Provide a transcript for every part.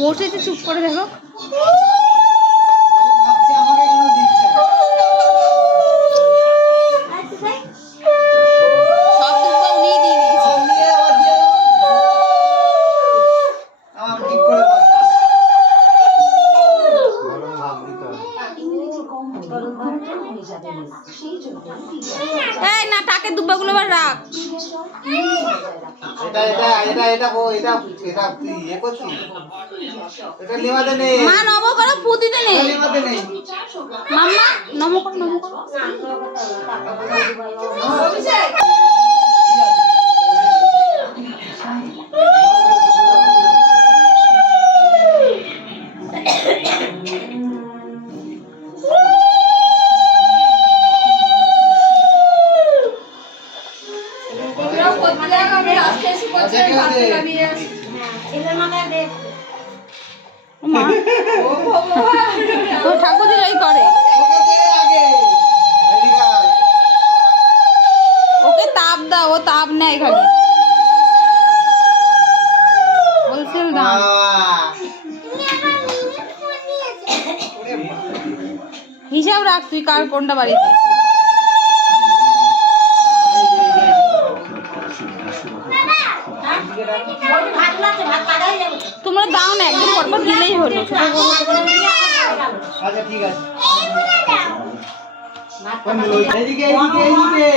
বসেছে চুপ করে দেখো। এই না টাকের দুব্বাগুলো আবার রাখ। এটা এটা এটা এটা ও এটা এটা তুই ইয়ে করছিস এটা নেওয়াতে নেই। মা নব করো পুতিতে নেই এটা নেই। মাম্মা নম করো নম করো। করে ওকে তাপ দাও ও তাপ নেয়। হিসাব রাখ তুই কার কোনটা বাড়িতে তোমরা দাও না একদিন পর পর দিলেই হলো আচ্ছা ঠিক আছে। এদিকে এদিকে এদিকে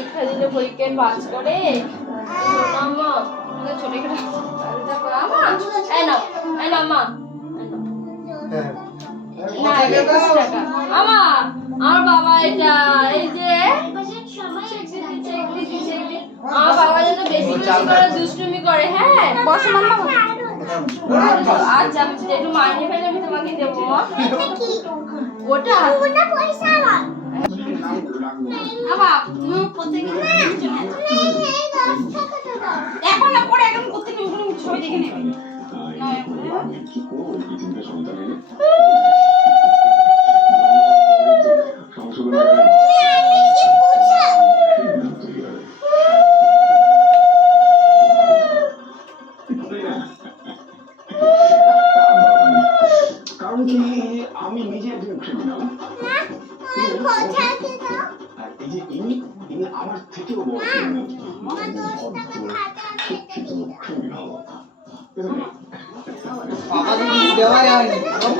পরীক্ষা দিলে পরীক্ষায় পাস করে। ছোট মা। হ্যাঁ। আমার বাবা এটা এই যে আমার বাবা যেন বেশি বেশি করে দুষ্টুমি করে হ্যাঁ। বসো আচ্ছা আমি একটু মাইনে ফেলে আমি তোমাকে দেবো ওটা প্রত্যেকে এখন না পরে এখন প্রত্যেকে ওখানে ছবি দেখে নেবে। কারণ কি আমি নিজে একজন ক্রিমিনাল আর এই যে ইনি ইনি আমার থেকেও বড়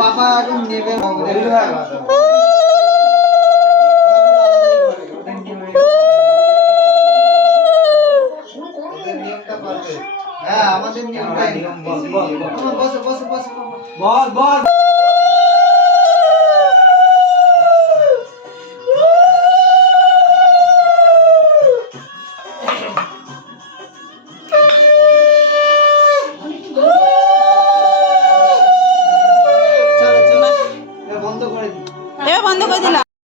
পাপা এখন নেবে হ্যাঁ। আমাদের নিয়মটাই। বসে বসে বসে বল বল চলো বন্ধ করে দিলাম